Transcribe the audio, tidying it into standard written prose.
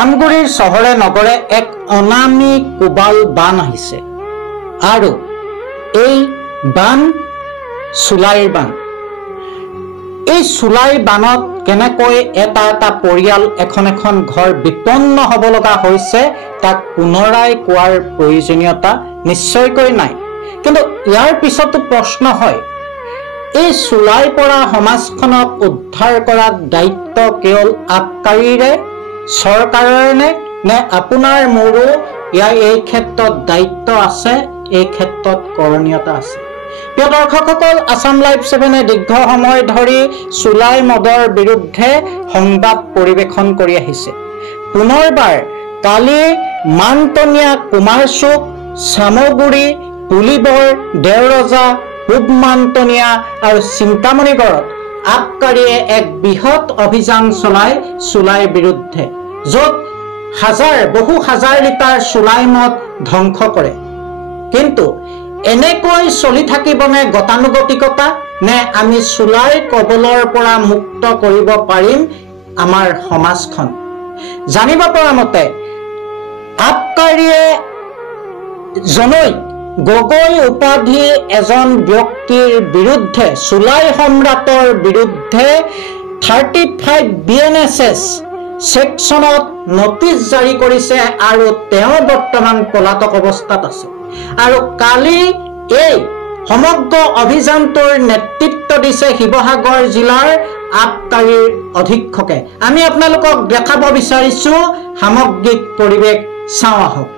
আমগুৰিৰ চহৰে নগৰে এক অনামী কোবাল বান আহিছে আৰু এই বান চুলাইৰ বান। এই চুলাই বানত কেনেকৈ এটা এটা পৰিয়াল এখন এখন ঘৰ বিপন্ন হ'ব লগা হৈছে তাক পুনৰাই কোৱাৰ প্ৰয়োজনীয়তা নিশ্চয়কৈ নাই। কিন্তু ইয়াৰ পিছতো প্ৰশ্ন হয়, এই চুলাই পৰা সমাজখনক উদ্ধাৰ কৰাৰ দায়িত্ব কেৱল আবকাৰীৰে চৰকাৰৰে নে আপোনাৰ মোৰো এই ক্ষেত্ৰত দায়িত্ব আছে, এই ক্ষেত্ৰত কৰণীয়তা আছে। প্ৰিয় দৰ্শকসকল, আছাম লাইভ 7 দীৰ্ঘ সময় ধৰি চুলাই মদৰ বিৰুদ্ধে সংবাদ পৰিৱেশন কৰি আহিছে। পুনৰবাৰ কালি মানটনীয়া, কুমাৰচুক, চামগুৰি, পুলিবৰ, দেওৰজা, পূব মানটনীয়া আৰু চিন্তামণিগড়ত আবকাৰীয়ে এক বৃহৎ অভিযান চলায় চুলাইৰ বিৰুদ্ধে, য'ত বহু হাজাৰ লিটাৰ চুলাই মদ ধ্বংস কৰে। কিন্তু এনেকৈ চলি থাকিবনে গতানুগতিকতা, নে আমি চুলাইৰ কবলৰ পৰা মুক্ত কৰিব পাৰিম আমাৰ সমাজখন? জানিব পৰা মতে আবকাৰীয়ে জনৈক গগৈ উপাধিৰ এজন ব্যক্তিৰ বিৰুদ্ধে, চুলাই সম্ৰাটৰ বিৰুদ্ধে 35 BNSS ছেকশ্যনত নটিচ জাৰি কৰিছে আৰু তেওঁ বৰ্তমান পলাতক অৱস্থাত আছে। আৰু কালি এই সমগ্ৰ অভিযানটোৰ নেতৃত্ব দিছে শিৱসাগৰ জিলাৰ আবকাৰীৰ অধীক্ষকে। আমি আপোনালোকক দেখাব বিচাৰিছো সামগ্ৰিক পৰিৱেশ চাওঁ আহক।